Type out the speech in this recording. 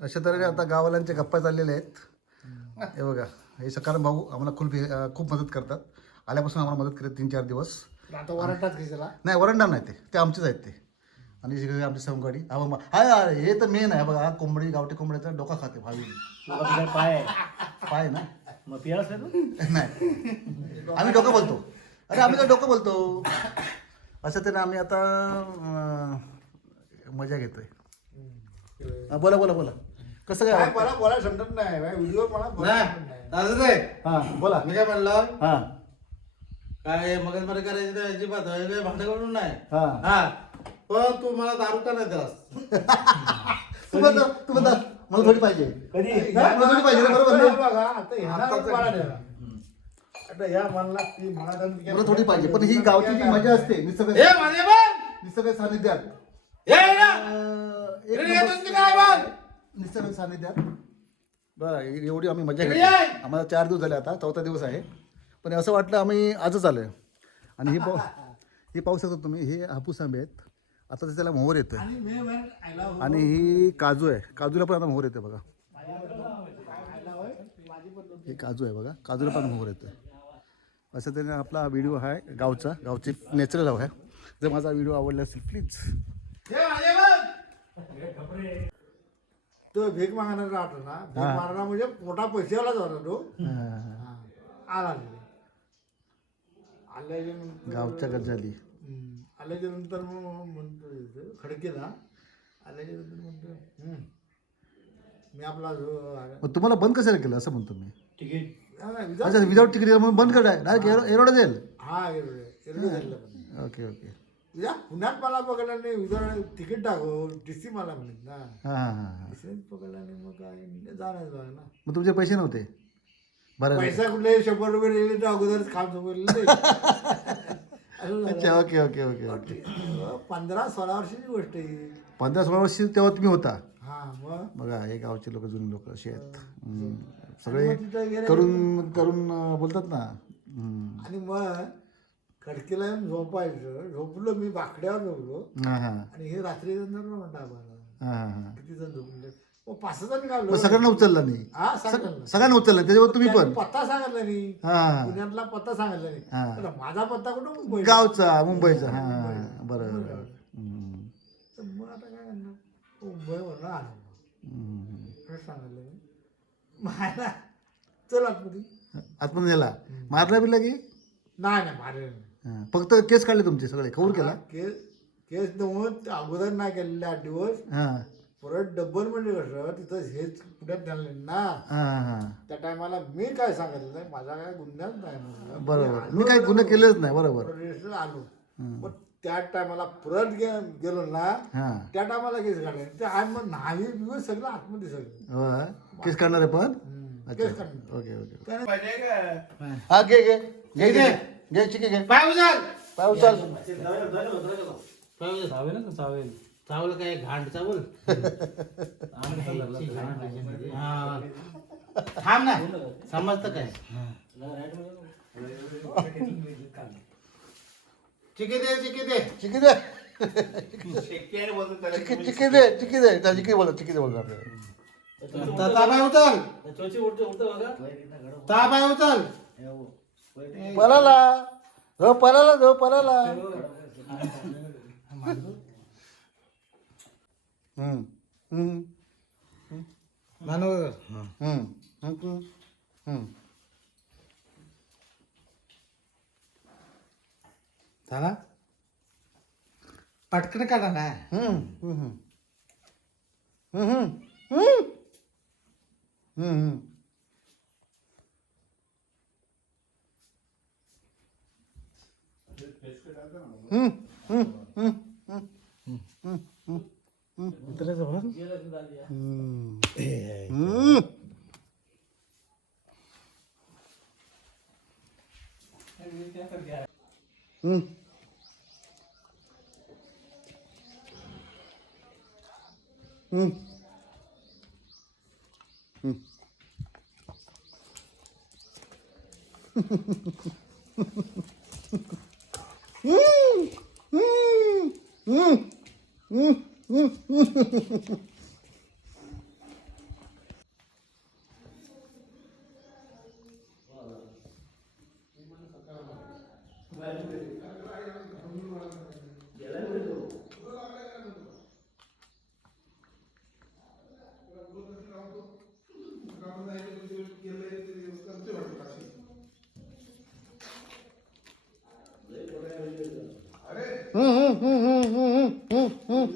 अशा तऱ्हेने आता गाववाल्यांच्या गप्पा चाललेल्या आहेत. हे बघा, हे सकाराम भाऊ आम्हाला खूप मदत करतात. आल्यापासून आम्हाला मदत करत 3-4 दिवस. आता वरटात घेतला नाही, वरंडा नाही, ते आमचेच आहेत ते. आणि सगळे आमची समगाडी. हा बघा, हा हे तर मेन आहे बघा. हा कोंबडी, गावठी कोंबड्याचा डोका खाते भावी. पाय पाय ना? मग पियास नाही, आम्ही डोकं बोलतो. अरे आम्ही तर डोकं बोलतो. असं ते ना, आम्ही आता मजा घेतोय. बोला बोला बोला, कसं काय काय? मला बोलायला समजत नाही व्हिडिओ मला बोलायला समजत नाही. असं आहे. हा बोला. मी काय म्हणलो हा काय मगजमध्ये करायची तर अजिबात काय भांडण करून नाही. हा हा पण तू मला दारू का नाही दिलास? तू बघा मला थोडी पाहिजे. कधी हा, मला थोडी पाहिजे, बरोबर ना? बघा आता ह्याला मला द्या. आता या म्हणला की मला थोडी पाहिजे, पण ही गावची जी मजा असते निसर्ग ए माझे बन निसर्ग सानिध्यात. ये ना एक इकडे नंबर- येतोस की काय बन? निसर्ग सानिध्यात बरं, एवढी आम्ही मजा इकडे घेतली. ये. आम्हाला 4 दिवस झाले, आता 4था दिवस आहे. पण असं वाटलं आम्ही आजच आलोय. आणि ही पाहू शकता तुम्ही, हे हापूस आंबे आहेत. आता तर त्याला मोहर येतोय. आणि ही काजू आहे, काजूला पण आता मोहर येतोय बघा. हे काजू आहे बघा, काजूला पण मोहर येतोय. असं त्याने आपला व्हिडिओ आहे गावची नॅचरल आहे. जर माझा व्हिडिओ आवडला असेल प्लीज. ये माझे बन. तो भीक मागणार राहतो ना, भीक मागणार म्हणजे पोटा पैशावालाच होता तो. आला आल्याच्या नंतर गावच्या गजाली. आल्याच्या नंतर मग म्हणतो इथं खडकीला आल्याच्या नंतर म्हणतो मी आपला मग तुम्हाला बंद कशाला केलं असं म्हणतो मी. तिकीट अच्छा, विदाऊट तिकीट म्हणून बंद कराय डायरेक्ट एरोडा जाईल. हा एवढं ओके ओके. पुण्यात मला पकडला नाही, उदाहरण तिकीट टाकू टीसी मला म्हणत ना, हां हां हां. टीसीच पकडला नाही. मग काय जाणार ना, मग तुमचे पैसे नव्हते बरं. पैसा कुठले 100 रुपये दिले तर अगोदरच काम समजले. अच्छा, ओके ओके ओके ओके. 15-16 वर्षाची गोष्ट आहे. 15-16 वर्ष तेव्हा तुम्ही होता. हा मग बघा, हे गावचे लोक, जुने लोक असे आहेत. सगळे मग तिथं गेले. करून करून बोलतात ना. आणि मग खडकीला येऊन झोपायचं. झोपलो मी, बाकड्यावर झोपलो. हां हां आणि हे रात्री म्हणता आम्हाला हां हां. किती जण झोपले. मग 5-6 जण घाललो. मग सगळ्यांना उचलला नाही. हा सांगितलं सगळ्यांना उचलला, त्याच्यावर तुम्ही पण. पत्ता सांगितला नाही, हां पुण्यातला पत्ता सांगितला नाही. हां. आता माझा पत्ता कुठं मुंबई गावचा, मुंबईचा. हां हां, बरं बरं. तर मग आता काय करणार, मुंबईवरनं आलो. खरं सांगितलं मी मला, चल आतमध्ये. आतमध्ये गेला, मारला बिरला की नाही नाही मारले नाही. हां. फक्त केस काढले तुमचे सगळे, कौर केला. केस नव्हत अगोदर नाही केलेले 8 दिवस. हां परत डबल म्हणजे कसं तिथं हेच पुण्यात झाले ना, हां हां. त्या टायमाला मी काय सांगितलं नाही, माझा काय गुन्हाच नाही म्हणलं. बरोबर, मी काही गुन्हा केलेच नाही. बरोबर. परत आलो. मग त्या टायमाला परत गेलो ना, हां. त्या टायमाला केस काढले. ते आहे मग न्हावी बिवी सगळं आतमध्ये सगळं होय. केस काढणार आहे पण. अच्छा, केस काढले. Okay okay. त्याने पाहिजे का? हा, घे घे घे घे घे, चिकी घे. पाय उचल. पाय उचल. पाय उचल. चावेल ना, चावेल. चावल काय घाण चावल. हा. थांब ना, समजतं काय. चिकी दे चिकी दे. चिकी दे. चिकी दे, चिकी दे. त्या चिकी बोला, चिकी दे बोलतो आपल्याला. ताबाय उचल. चोची उडतं बघा. ताबाय उचल. पळाला जो पळाला, जो पळाला. हम्म हम्म मानव हम्म हम्म. झाला पटकन काढा ना. हम्म हम्म हम्म हम्म हम्म. हम्म, हम्म, हम्म, हम्म, हम्म, हम्म, हम्म.